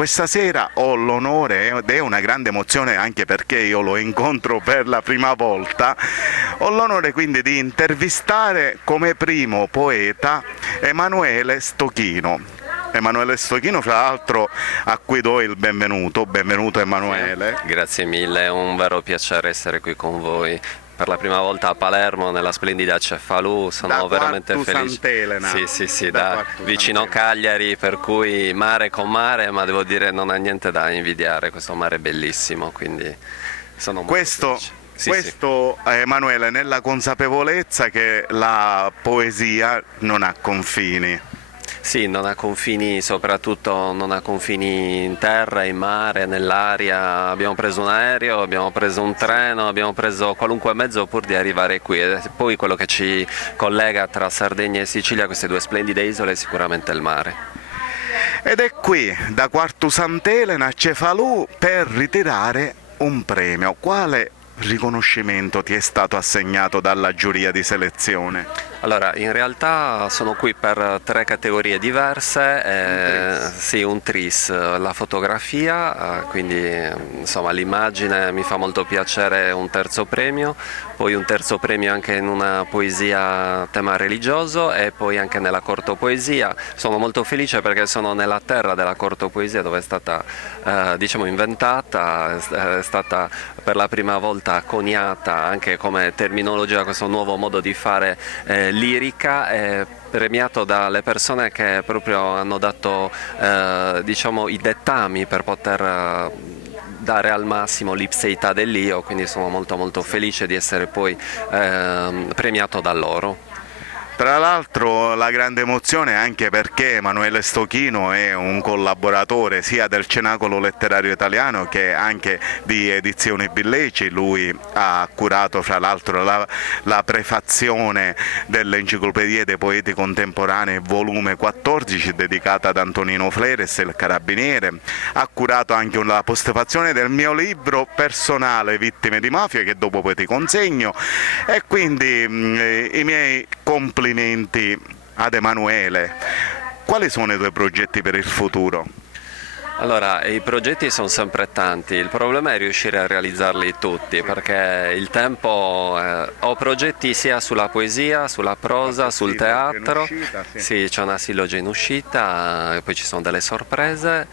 questa sera ho l'onore ed è una grande emozione anche perché io lo incontro per la prima volta, ho l'onore quindi di intervistare come primo poeta Emanuele Stochino. Emanuele Stochino, fra l'altro, a cui do il benvenuto. Benvenuto Emanuele. Grazie mille, è un vero piacere essere qui con voi. Per la prima volta a Palermo, nella splendida Cefalù, sono veramente felice. Sant'Elena. Sì, da vicino Cagliari, per cui mare con mare, ma devo dire non ha niente da invidiare, questo mare è bellissimo, quindi sono molto felice. Questo Emanuele, nella consapevolezza che la poesia non ha confini. Sì, non ha confini, soprattutto non ha confini in terra, in mare, nell'aria. Abbiamo preso un aereo, abbiamo preso un treno, abbiamo preso qualunque mezzo pur di arrivare qui. E poi quello che ci collega tra Sardegna e Sicilia, queste due splendide isole, è sicuramente il mare. Ed è qui, da Quartu Sant'Elena a Cefalù, per ritirare un premio. Quale riconoscimento ti è stato assegnato dalla giuria di selezione? Allora, in realtà sono qui per 3 categorie diverse, sì, un tris, la fotografia, quindi insomma l'immagine mi fa molto piacere, un terzo premio, poi un terzo premio anche in una poesia a tema religioso e poi anche nella cortopoesia. Sono molto felice perché sono nella terra della cortopoesia dove è stata diciamo inventata, è stata per la prima volta coniata anche come terminologia questo nuovo modo di fare lirica, premiato dalle persone che proprio hanno dato diciamo, i dettami per poter dare al massimo l'ipseità dell'io, quindi sono molto felice di essere poi premiato da loro. Tra l'altro la grande emozione anche perché Emanuele Stochino è un collaboratore sia del Cenacolo Letterario Italiano che anche di Edizioni Villeci. Lui ha curato fra l'altro la prefazione dell'Enciclopedia dei Poeti Contemporanei volume 14 dedicata ad Antonino Fleres, il carabiniere, ha curato anche la postfazione del mio libro personale Vittime di mafia che dopo poi ti consegno e quindi i miei complimenti ad Emanuele. Quali sono i tuoi progetti per il futuro? Allora, i progetti sono sempre tanti, il problema è riuscire a realizzarli tutti, perché il tempo, ho progetti sia sulla poesia, sulla prosa, sul teatro, sì, c'è una sillogia in uscita, poi ci sono delle sorprese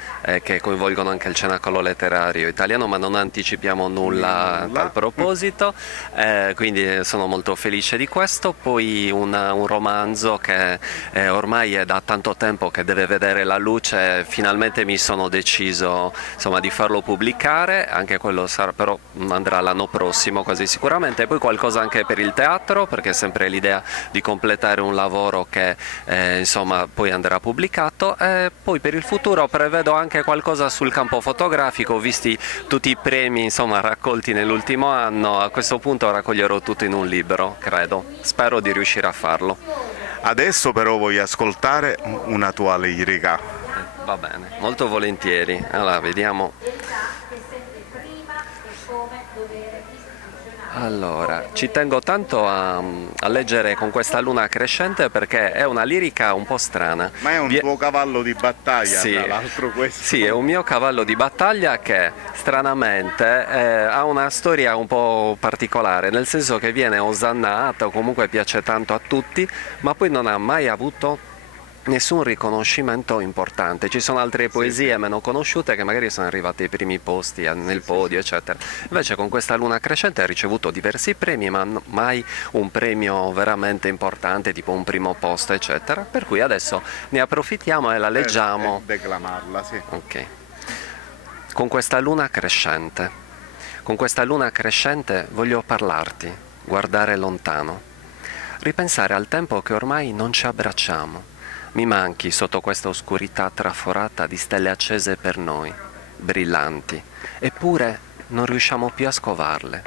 che coinvolgono anche il Cenacolo Letterario Italiano, ma non anticipiamo nulla a tal proposito, quindi sono molto felice di questo. Poi un romanzo che ormai è da tanto tempo che deve vedere la luce, finalmente mi sono deciso insomma, di farlo pubblicare, anche quello sarà, però andrà l'anno prossimo quasi sicuramente, e poi qualcosa anche per il teatro perché è sempre l'idea di completare un lavoro che insomma, poi andrà pubblicato, e poi per il futuro prevedo anche qualcosa sul campo fotografico, visti tutti i premi insomma, raccolti nell'ultimo anno. A questo punto raccoglierò tutto in un libro, credo, spero di riuscire a farlo. Adesso però voglio ascoltare una tua lirica. Va bene, molto volentieri. Allora, vediamo. Allora, ci tengo tanto a leggere con questa luna crescente perché è una lirica un po' strana. Ma è un tuo cavallo di battaglia, sì, tra l'altro questo? Sì, è un mio cavallo di battaglia che stranamente ha una storia un po' particolare, nel senso che viene osannato, comunque piace tanto a tutti, ma poi non ha mai avuto nessun riconoscimento importante. Ci sono altre poesie meno conosciute che magari sono arrivate ai primi posti nel podio eccetera, invece con questa luna crescente ha ricevuto diversi premi ma mai un premio veramente importante tipo un primo posto eccetera, per cui adesso ne approfittiamo e la leggiamo. Declamarla, sì. Ok. Con questa luna crescente voglio parlarti, guardare lontano, ripensare al tempo che ormai non ci abbracciamo. Mi manchi sotto questa oscurità traforata di stelle accese per noi, brillanti, eppure non riusciamo più a scovarle.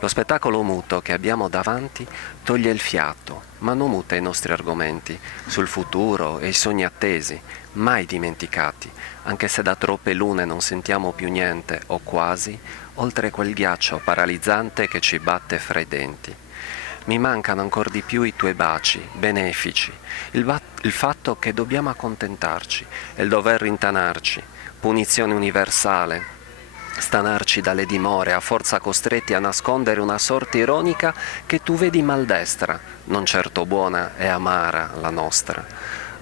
Lo spettacolo muto che abbiamo davanti toglie il fiato, ma non muta i nostri argomenti sul futuro e i sogni attesi, mai dimenticati, anche se da troppe lune non sentiamo più niente, o quasi, oltre quel ghiaccio paralizzante che ci batte fra i denti. Mi mancano ancor di più i tuoi baci, benefici, il fatto che dobbiamo accontentarci e il dover rintanarci, punizione universale, stanarci dalle dimore, a forza costretti a nascondere una sorte ironica che tu vedi maldestra, non certo buona e amara la nostra.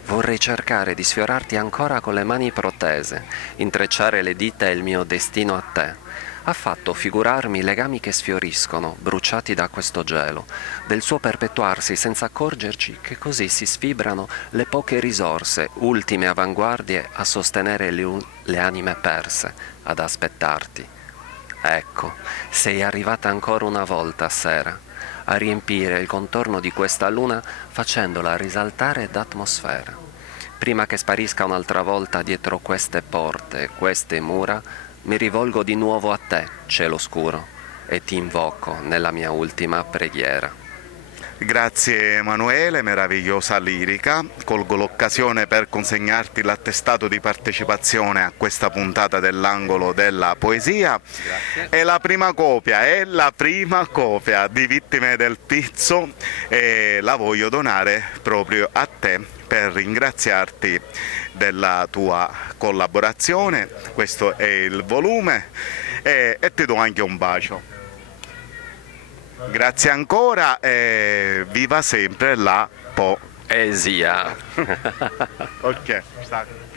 Vorrei cercare di sfiorarti ancora con le mani protese, intrecciare le dita e il mio destino a te. Ha fatto figurarmi legami che sfioriscono, bruciati da questo gelo, del suo perpetuarsi senza accorgerci che così si sfibrano le poche risorse, ultime avanguardie a sostenere le anime perse, ad aspettarti. Ecco, sei arrivata ancora una volta sera, a riempire il contorno di questa luna facendola risaltare d'atmosfera. Prima che sparisca un'altra volta dietro queste porte, queste mura, mi rivolgo di nuovo a te, cielo scuro, e ti invoco nella mia ultima preghiera. Grazie Emanuele, meravigliosa lirica. Colgo l'occasione per consegnarti l'attestato di partecipazione a questa puntata dell'Angolo della Poesia. Grazie. È la prima copia di Vittime del Pizzo e la voglio donare proprio a te per ringraziarti della tua collaborazione. Questo è il volume e ti do anche un bacio. Grazie ancora e viva sempre la poesia. Esia. Ok.